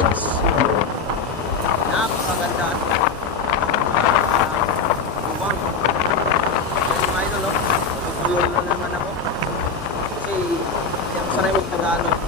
kids. Napakaganda at buwang. Yan mga idol, no? Tutulol na naman ako. Kasi hindi ako sanay mag-Tagalog.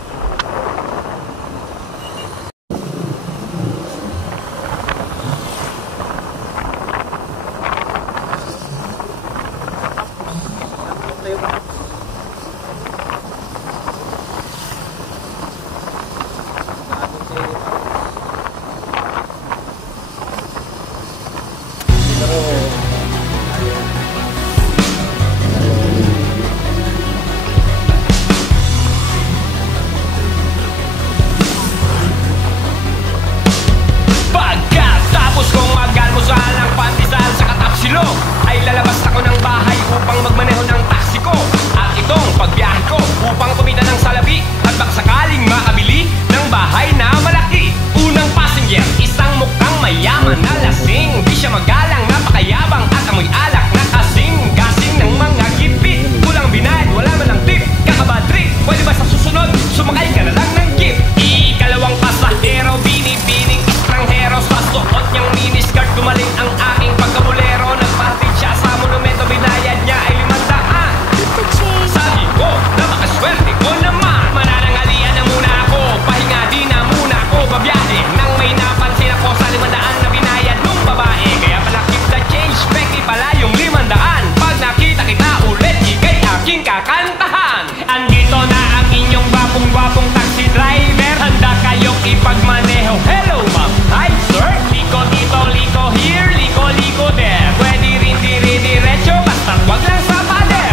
Ay lalabas ako ng bahay upang magmaneho ng taxi ko. At itong pagbiyahe ko upang kumita ng salapi at baka sakaling makabili ng bahay na malaki. Unang passenger, isang mukhang mayaman na lasing. Di siya magalang, napakayabang at amoy alak na kasing-gasing ng mga gipit. Kulang binayad, wala man ang tip. Kakabad trip, pwede ba sa susunod sumakay ka na lang ng jeep? Ikalawang pasahero, binibining estranghero. Sa suot niyang miniskirt, gumaling ang aking pagkabulero. Nagpartid siya sa monumento, binayad niya ay 500. Sabi ko, napakaswerte ko naman. Mananangalian na muna ako, pahinga di na muna ako babiyahe. Nang may napansin ako sa 500 na binayad nung babae. Kaya pala keep the change, peki pala yung 500. Pag nakita kita ulit, ikay aking kakantahan. Andito na ang inyong gwapong-gwapong taxi driver. Handa kayong ipagmaneho. Hello ma'am, hi sir. Liko dito, liko here, liko there. Pwede rin dire-diretso, basta't wag lang sa pader.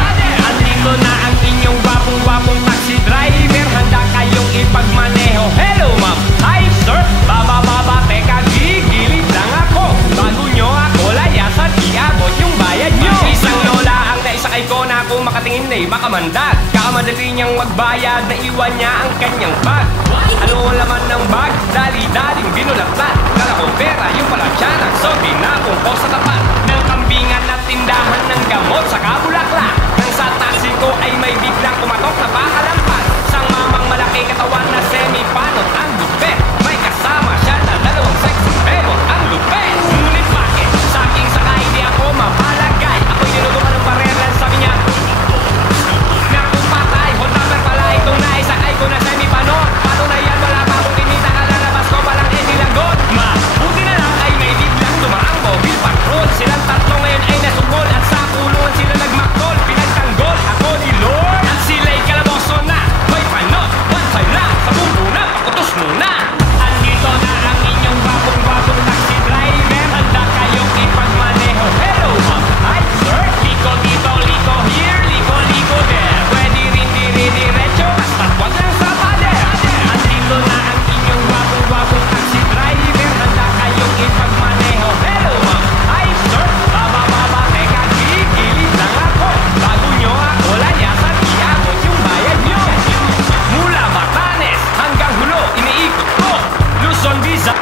Andito na ang inyong gwapong-gwapong taxi driver. Handa kayong ipagmaneho. Hello ma'am, hi sir. Baba, teka, gigilid lang ako. Bago nyo ako layasan, iabot yung bayad nyo. Isang lola ang naisakay ko na kung makatingin na'y makamandag. Kakamadali niyang magbayad, na iwan niya ang kanyang bag. Ano laman ng bag? Dali-daling binulaktan. Kala ko pera, yung pala tiyanak. So dinapong ko sa tapat ng kambingan at tindahan ng gamot sa Kabulaklak. Nang sa taxi ko ay may biglang kumatok na pakalampas. Sang mamang malaki katawan na semi-panot ang lupet. May kasama siya na 2 sexy bebot ang lupet. Ngunit bakit? Sa aking sakay di ako mapalagay. Ako'y nilutukan ng parelan, sabi niya. Naku patay, hot number pala itong naisakay ko na semi-panot. Paano na yan? Wala pa akong kinita, kalalabas ko palang nilagot. Buti na lang ay may biglang dumaang mobile patrol. Silang tatlo ngayon ay nasugol at sa kulungan sila nagmakol. Pinagtanggol ako ni Lord at sila'y kalaboso na. May panot, one time na, sa bumbu na, pakutos muna. Andito na ang inyong gwapong-gwapong taxi driver. Handa kayong ipagmaneho. Hello ma'am, hi sir. Liko dito, liko here, liko there. Pwede rin dire-diretso, basta't wag lang sa pader. Andito na ang inyong gwapong-gwapong taxi driver. Handa kayong ipagmaneho. Hello ma'am, hi sir. Baba, teka, gigilid lang ako. Bago nyo ako layasan, iabot yung bayad nyo. Mula Batanes hanggang Hulo, iniikot ko. Luzon, Visayas.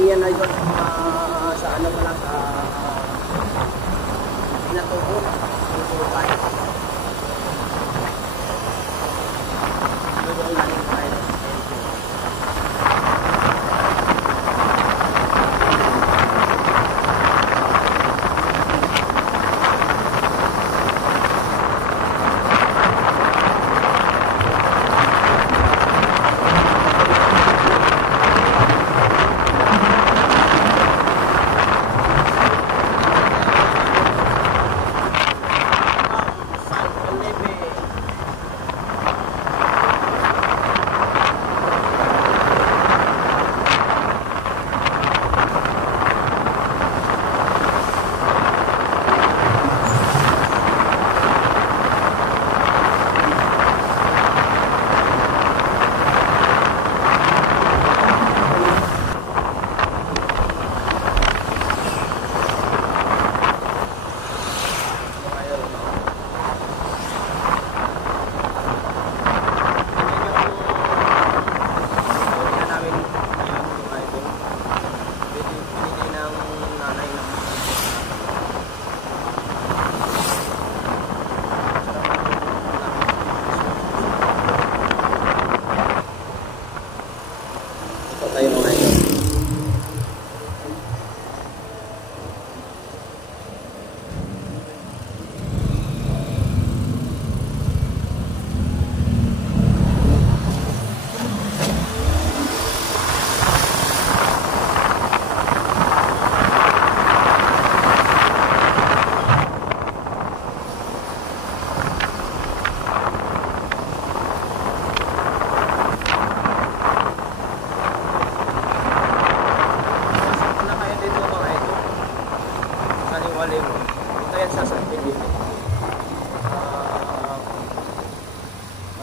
yan ay doon sa ano pa lang pinatubo tayo. Doon lang tayo.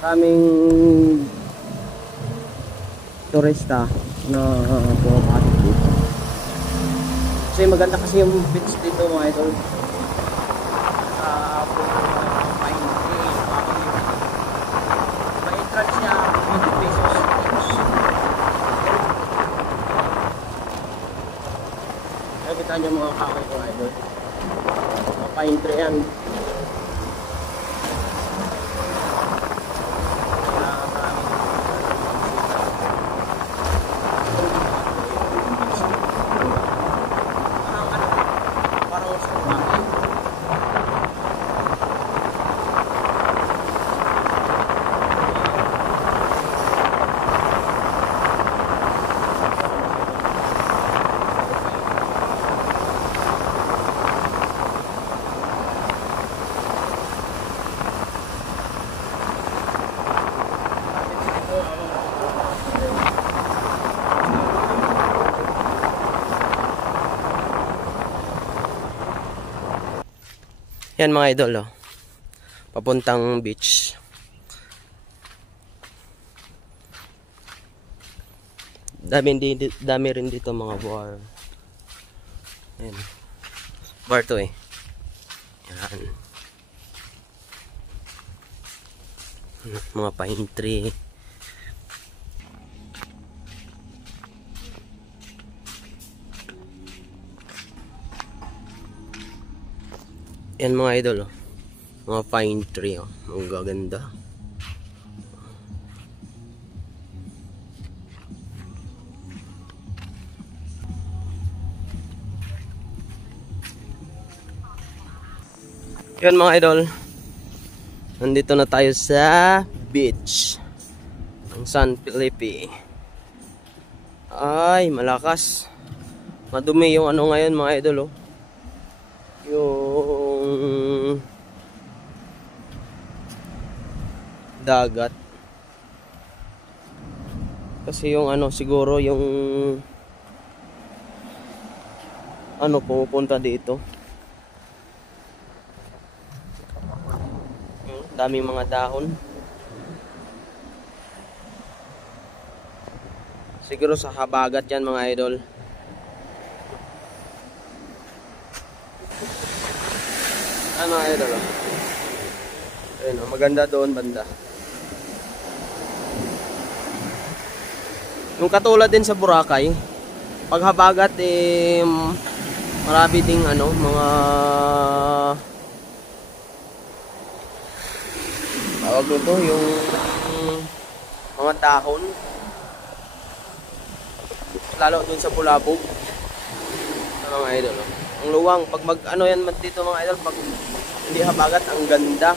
Maraming turista na pumapasok dito. Kasi maganda kasi yung beach dito mga idol. Pine Tree, may entrance niya 20 pesos. Nakikita niyo mga kahoy ko idol. Pine Tree yan. Yan mga idol, oh. Papuntang beach. Dami rin dito mga bar. Yan. Bar to eh. Yan. Mga pine tree. Yan mga idol, oh. Mga pine tree, oh. Ang gaganda. Yan mga idol, nandito na tayo sa beach ng San Felipe. Ay, malakas. Madumi yung ano ngayon mga idol, oh. Yung dagat. Kasi yung ano, siguro yung ano pumupunta dito. Daming mga dahon. Siguro sa habagat yan mga idol. Ano mga idol, oh. Ayun, oh, maganda doon banda. Yung katulad din sa Boracay, paghabagat eh marami ding ano, mga tawag nito, yung mga dahon, lalo dun sa bulabog, mga idol. Ang luwang, pag mag ano yan dito mga idol, pag hindi habagat, ang ganda,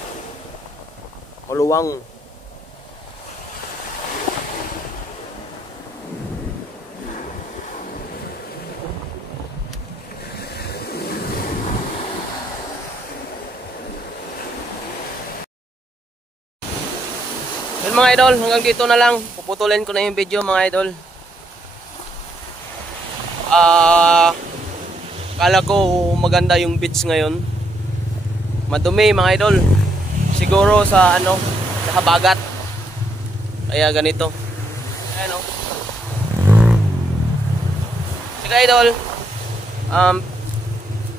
maluwang. Yun mga idol, hanggang dito na lang. Puputulin ko na yung video mga idol. Kala ko maganda yung beach ngayon. Madumi mga idol. Siguro sa ano, sa habagat. Kaya ganito. Ayan o. Sige idol,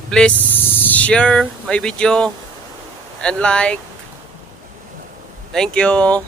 please share my video and like. Thank you.